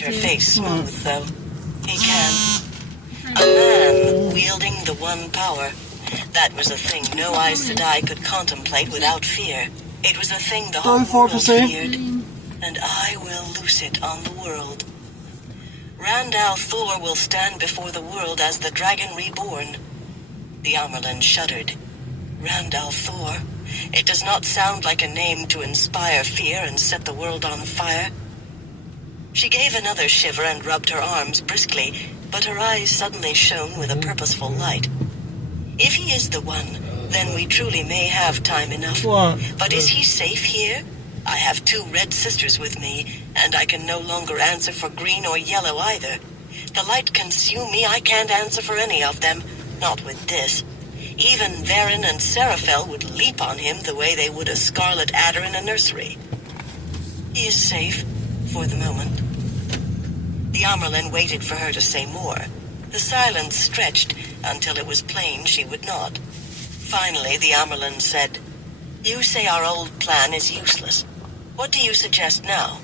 Her face smooth, though. He can. A man wielding the one power. That was a thing no Aes Sedai could contemplate without fear. It was a thing the whole world feared, and I will loose it on the world. Randall Thor will stand before the world as the dragon reborn. The Amerlin shuddered. Randall Thor. It does not sound like a name to inspire fear and set the world on fire. She gave another shiver and rubbed her arms briskly, but her eyes suddenly shone with a purposeful light. If he is the one, then we truly may have time enough. But is he safe here? I have 2 red sisters with me, and I can no longer answer for green or yellow either. The light consume me, I can't answer for any of them. Not with this. Even Varen and Seraphel would leap on him the way they would a scarlet adder in a nursery. He is safe, for the moment. The Amerlin waited for her to say more. The silence stretched until it was plain she would not. Finally, the Amerlin said, "You say our old plan is useless. What do you suggest now?"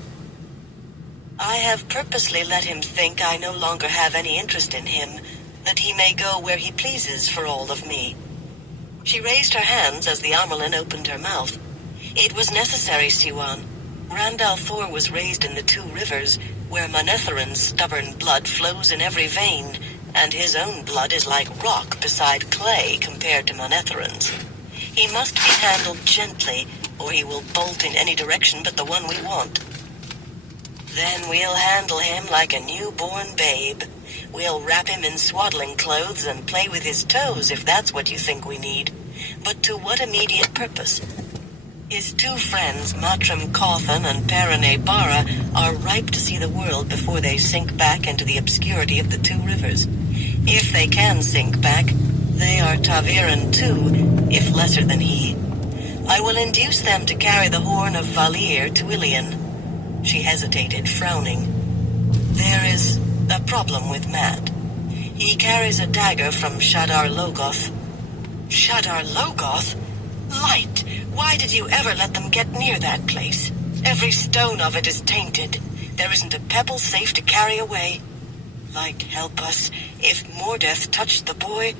"I have purposely let him think I no longer have any interest in him, that he may go where he pleases for all of me." She raised her hands as the Amerlin opened her mouth. "It was necessary, Siwan. Randall Thor was raised in the 2 rivers, where Manetherin's stubborn blood flows in every vein, and his own blood is like rock beside clay compared to Manetherin's. He must be handled gently, or he will bolt in any direction but the one we want. Then we'll handle him like a newborn babe. We'll wrap him in swaddling clothes and play with his toes if that's what you think we need. But to what immediate purpose? His 2 friends, Matrim Cawthon and Perine Bara, are ripe to see the world before they sink back into the obscurity of the 2 rivers. If they can sink back, they are Taviran too, if lesser than he. I will induce them to carry the horn of Valir to Ilion." She hesitated, frowning. "There is a problem with Matt. He carries a dagger from Shadar Logoth." "Shadar Logoth? Light! Why did you ever let them get near that place? Every stone of it is tainted. There isn't a pebble safe to carry away. Light, help us. If Mordeth touched the boy..."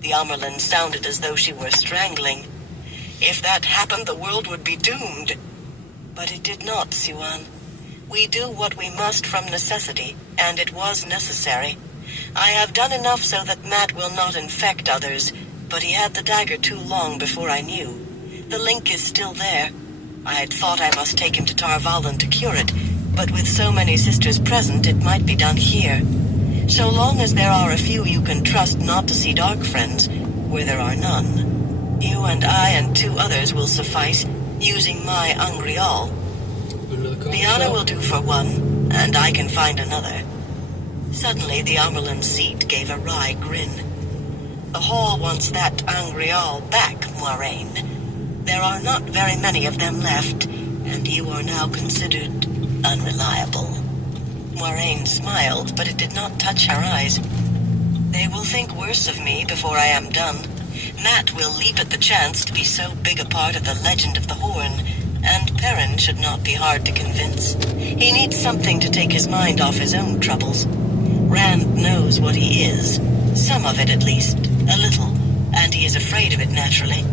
The Amerlin sounded as though she were strangling. "If that happened, the world would be doomed." "But it did not, Siwan. We do what we must from necessity, and it was necessary. I have done enough so that Matt will not infect others, but he had the dagger too long before I knew. The link is still there. I had thought I must take him to Tar Valon to cure it, but with so many sisters present, it might be done here. So long as there are a few you can trust not to see dark friends, where there are none. You and I and 2 others will suffice, using my Angreal. Liana will do for one, and I can find another." Suddenly, the Amerlin's seat gave a wry grin. "The Hall wants that Angreal back, Moiraine. There are not very many of them left, and you are now considered unreliable." Moiraine smiled, but it did not touch her eyes. "They will think worse of me before I am done. Matt will leap at the chance to be so big a part of the legend of the Horn, and Perrin should not be hard to convince. He needs something to take his mind off his own troubles. Rand knows what he is, some of it at least, a little, and he is afraid of it naturally.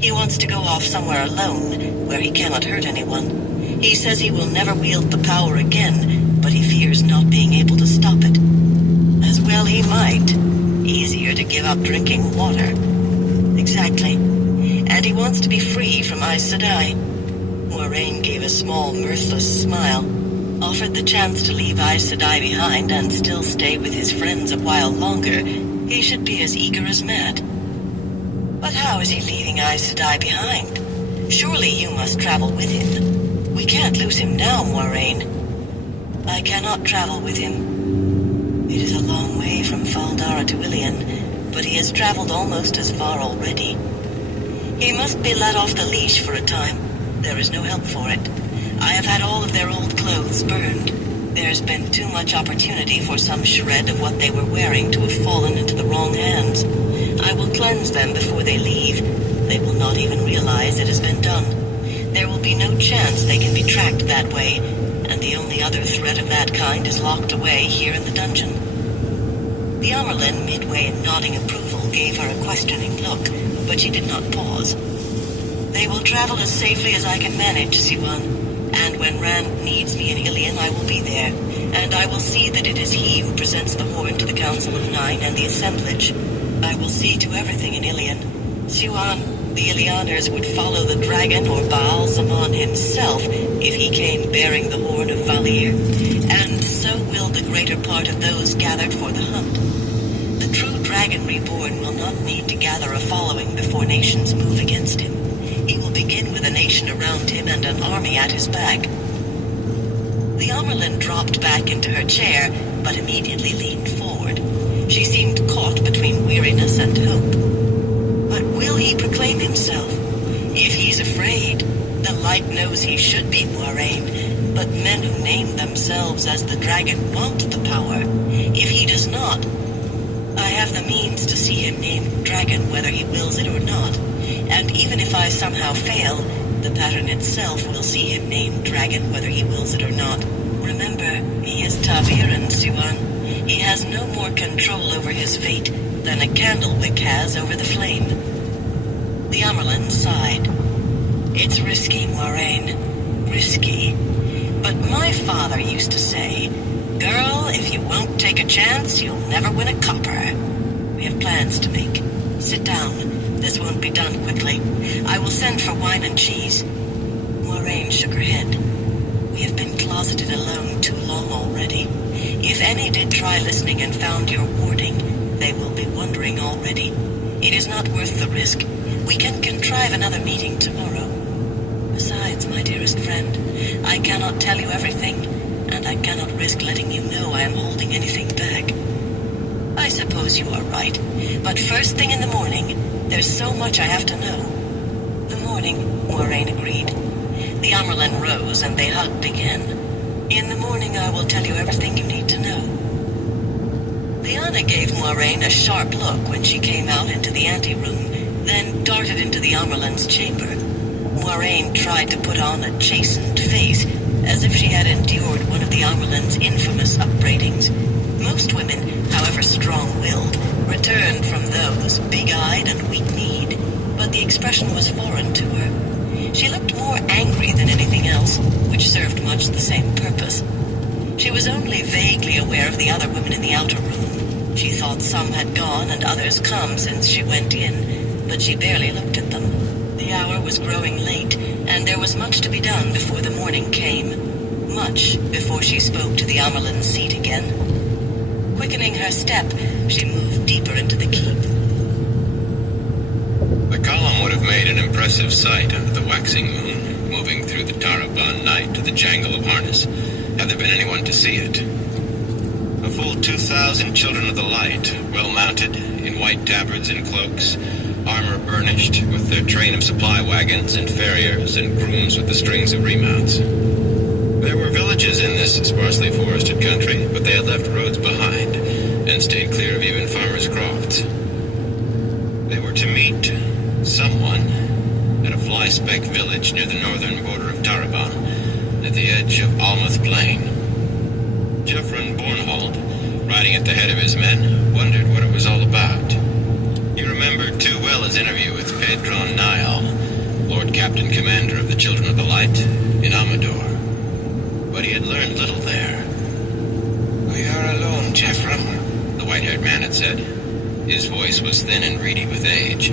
He wants to go off somewhere alone, where he cannot hurt anyone. He says he will never wield the power again, but he fears not being able to stop it. As well he might. Easier to give up drinking water." "Exactly. And he wants to be free from Aes Sedai." Moiraine gave a small, mirthless smile. Offered the chance to leave Aes Sedai behind and still stay with his friends a while longer, he should be as eager as Matt. "But how is he leaving Aes Sedai behind? Surely you must travel with him. We can't lose him now, Moiraine." "I cannot travel with him. It is a long way from Faldara to Ilion, but he has traveled almost as far already. He must be let off the leash for a time. There is no help for it. I have had all of their old clothes burned. There's been too much opportunity for some shred of what they were wearing to have fallen into the wrong hands. I will cleanse them before they leave. They will not even realize it has been done. There will be no chance they can be tracked that way, and the only other threat of that kind is locked away here in the dungeon. The Amerlin, midway in nodding approval, gave her a questioning look, but she did not pause. They will travel as safely as I can manage, Siwan, and when Rand needs me in Ilion, I will be there, and I will see that it is he who presents the horn to the Council of Nine and the assemblage. I will see to everything in Ilion. Siwan, the Ilianers would follow the dragon or Baal Zaman himself if he came bearing the horn of Valir, and so will the greater part of those gathered for the hunt. The true dragon reborn will not need to gather a following before nations move against him. He will begin with a nation around him and an army at his back. The Amerlin dropped back into her chair, but immediately leaned forward. She seemed caught between weariness and hope. But will he proclaim himself? If he's afraid, the light knows he should be Moiraine, but men who name themselves as the dragon want the power. If he does not, I have the means to see him named dragon whether he wills it or not. And even if I somehow fail, the pattern itself will see him named dragon whether he wills it or not. Remember, he is ta'veren, Siwan. He has no more control over his fate than a candlewick has over the flame. The Amerlin sighed. It's risky, Moiraine. Risky. But my father used to say, "Girl, if you won't take a chance, you'll never win a copper." We have plans to make. Sit down. This won't be done quickly. I will send for wine and cheese. Moiraine shook her head. We have been closeted alone too long already. If any did try listening and found your warding, they will be wondering already. It is not worth the risk. We can contrive another meeting tomorrow. Besides, my dearest friend, I cannot tell you everything, and I cannot risk letting you know I am holding anything back. I suppose you are right, but first thing in the morning, there's so much I have to know. The morning, Moiraine agreed. The Amerlin rose and they hugged again. In the morning I will tell you everything you need to know. Lyanna gave Moiraine a sharp look when she came out into the anteroom, then darted into the Amerlin's chamber. Moiraine tried to put on a chastened face, as if she had endured one of the Amerlin's infamous upbraidings. Most women, however strong-willed, returned from those, big-eyed and weak-kneed, but the expression was foreign to her. She looked more angry than anything else, which served much the same purpose. She was only vaguely aware of the other women in the outer room. She thought some had gone and others come since she went in, but she barely looked at them. The hour was growing late, and there was much to be done before the morning came. Much before she spoke to the Amerlin's seat again. Quickening her step, she moved deeper into the keep. The column would have made an impressive sight under the waxing moon, moving through the Taraban night to the jangle of harness, had there been anyone to see it. A full 2,000 children of the light, well-mounted, in white tabards and cloaks, armor burnished, with their train of supply wagons and farriers and grooms with the strings of remounts. There were villages in this sparsely forested country, but they had left roads behind and stayed clear of even farmers' crofts. They were to meet someone at a fly-speck village near the northern border of Taraban, at the edge of Almuth Plain. Jeffrin Bornhold, riding at the head of his men, wondered what it was all about. He remembered too well his interview with Pedron Niall, Lord Captain Commander of the Children of the Light, in Amador. But he had learned little there. "We are alone, Jeffrin," the white-haired man had said. His voice was thin and reedy with age.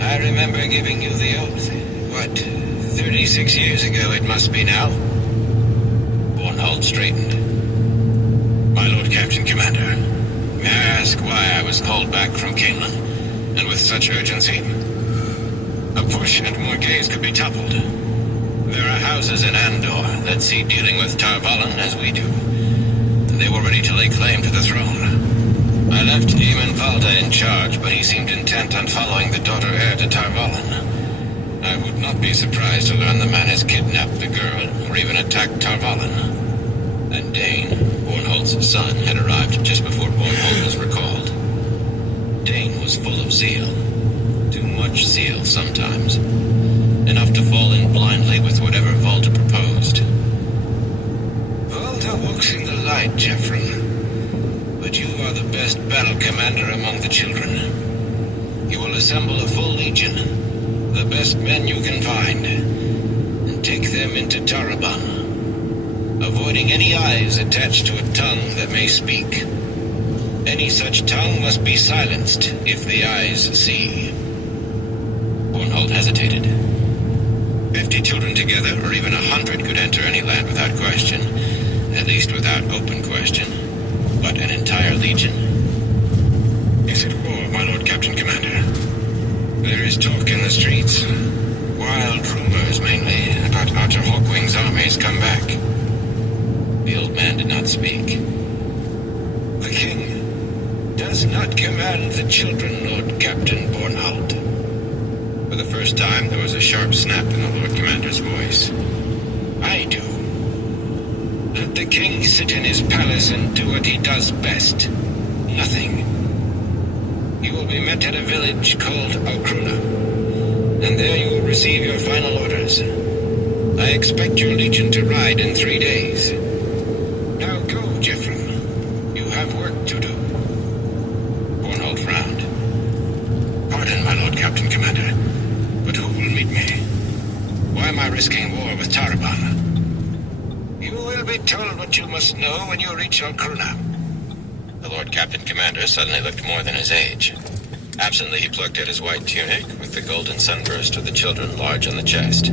"I remember giving you the oath. 36 years ago it must be now?" Bornhold straightened. "My Lord Captain Commander, may I ask why I was called back from Camelin, and with such urgency? A push and Morghese could be toppled. There are houses in Andor that see dealing with Tar-Valon as we do. They were ready to lay claim to the throne. I left Eamon Valda in charge, but he seemed intent on following the daughter heir to Tar-Valon. I would not be surprised to learn the man has kidnapped the girl, or even attacked Tar-Valon." And Dane, Bornhold's son, had arrived just before Bornhold was recalled. Dane was full of zeal. Too much zeal sometimes. Enough to fall in blindly with whatever Valda proposed. light, Jeffrem. But you are the best battle commander among the children. You will assemble a full legion, the best men you can find, and take them into Taraban, avoiding any eyes attached to a tongue that may speak. Any such tongue must be silenced if the eyes see. Bornhold hesitated. 50 children together, or even 100, could enter any land without question. At least without open question. But an entire legion? Is it war, my Lord Captain Commander? There is talk in the streets. Wild rumors, mainly, about Archer Hawkwing's army's come back. The old man did not speak. The king does not command the children, Lord Captain Bornhold. For the first time, there was a sharp snap in the Lord Commander's voice. I do. Let the king sit in his palace and do what he does best. Nothing. He will be met at a village called Okruna, and there you will receive your final orders. I expect your legion to ride in 3 days. Now go, Jeffrem. You have work to do. Bornhold frowned. Pardon, my Lord Captain Commander, but who will meet me? Why am I risking war with Taraban? You will be told what you must know when you reach Okruna. The Lord Captain Commander suddenly looked more than his age. Absently, he plucked at his white tunic, with the golden sunburst of the children large on the chest.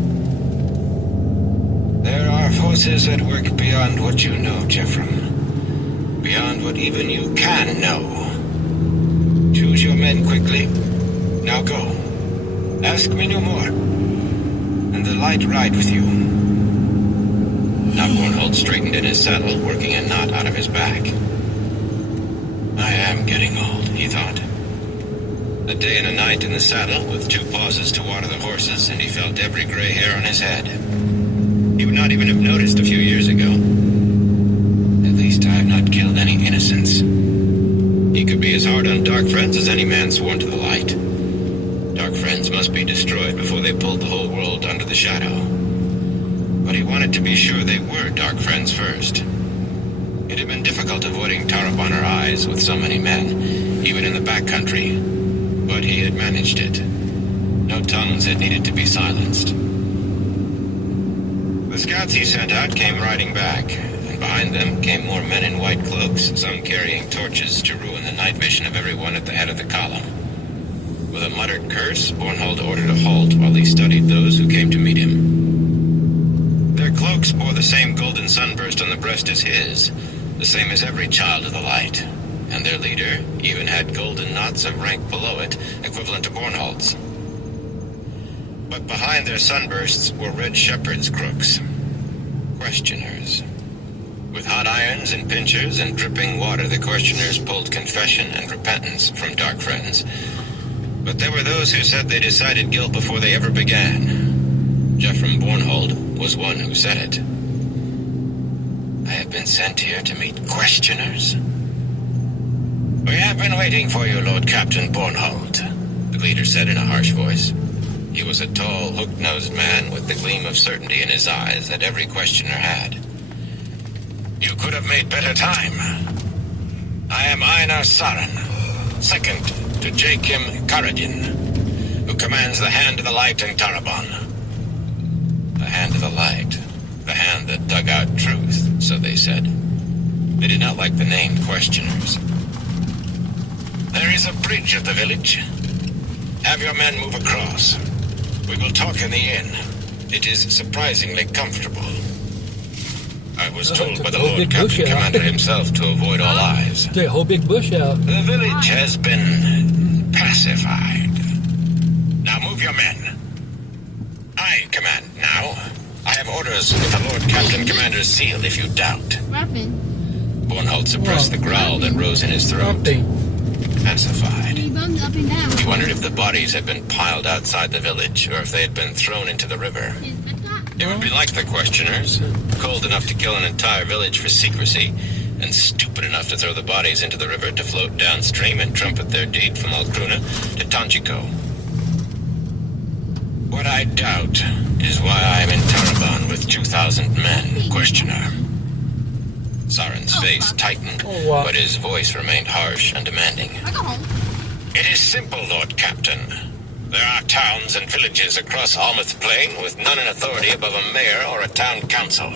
There are forces at work beyond what you know, Jeffrem. Beyond what even you can know. Choose your men quickly. Now go. Ask me no more. And the light ride with you. Now Bornhold straightened in his saddle, working a knot out of his back. I am getting old, he thought. A day and a night in the saddle, with 2 pauses to water the horses, and he felt every gray hair on his head. He would not even have noticed a few years ago. At least I have not killed any innocents. He could be as hard on dark friends as any man sworn to the light. Dark friends must be destroyed before they pulled the whole world under the shadow. But he wanted to be sure they were dark friends first. It had been difficult avoiding Tarabaner eyes with so many men, even in the backcountry. But he had managed it. No tongues had needed to be silenced. The scouts he sent out came riding back, and behind them came more men in white cloaks, some carrying torches to ruin the night vision of everyone at the head of the column. With a muttered curse, Bornhold ordered a halt while he studied those who came to meet him. Their cloaks bore the same golden sunburst on the breast as his, the same as every child of the light, and their leader even had golden knots of rank below it, equivalent to Bornhold's. But behind their sunbursts were red shepherd's crooks, questioners. With hot irons and pincers and dripping water, the questioners pulled confession and repentance from dark friends. But there were those who said they decided guilt before they ever began. Jeffrem Bornhold was one who said it. I have been sent here to meet questioners. We have been waiting for you, Lord Captain Bornhold, the leader said in a harsh voice. He was a tall, hook-nosed man with the gleam of certainty in his eyes that every questioner had. You could have made better time. I am Einar Saren, second to Jakim Karadin, who commands the Hand of the Light in Taraban. The Hand of the Light, the hand that dug out truth, so they said. They did not like the name questioners. There is a bridge at the village. Have your men move across. We will talk in the inn. It is surprisingly comfortable. I was told by the Lord Captain Commander himself to avoid all eyes. Take a whole big bush out. The village has been pacified. Now move your men. I command now. I have orders with the Lord Captain Commander's seal if you doubt. Bornhold suppressed the growl that rose in his throat. Pacified. He wondered if the bodies had been piled outside the village, or if they had been thrown into the river. It would be like the questioners, cold enough to kill an entire village for secrecy, and stupid enough to throw the bodies into the river to float downstream and trumpet their deed from Alcruna to Tanjiko. What I doubt is why I am in Taraban with 2,000 men, questioner. Saren's face tightened, but his voice remained harsh and demanding. It is simple, Lord Captain. There are towns and villages across Almouth Plain with none in authority above a mayor or a town council.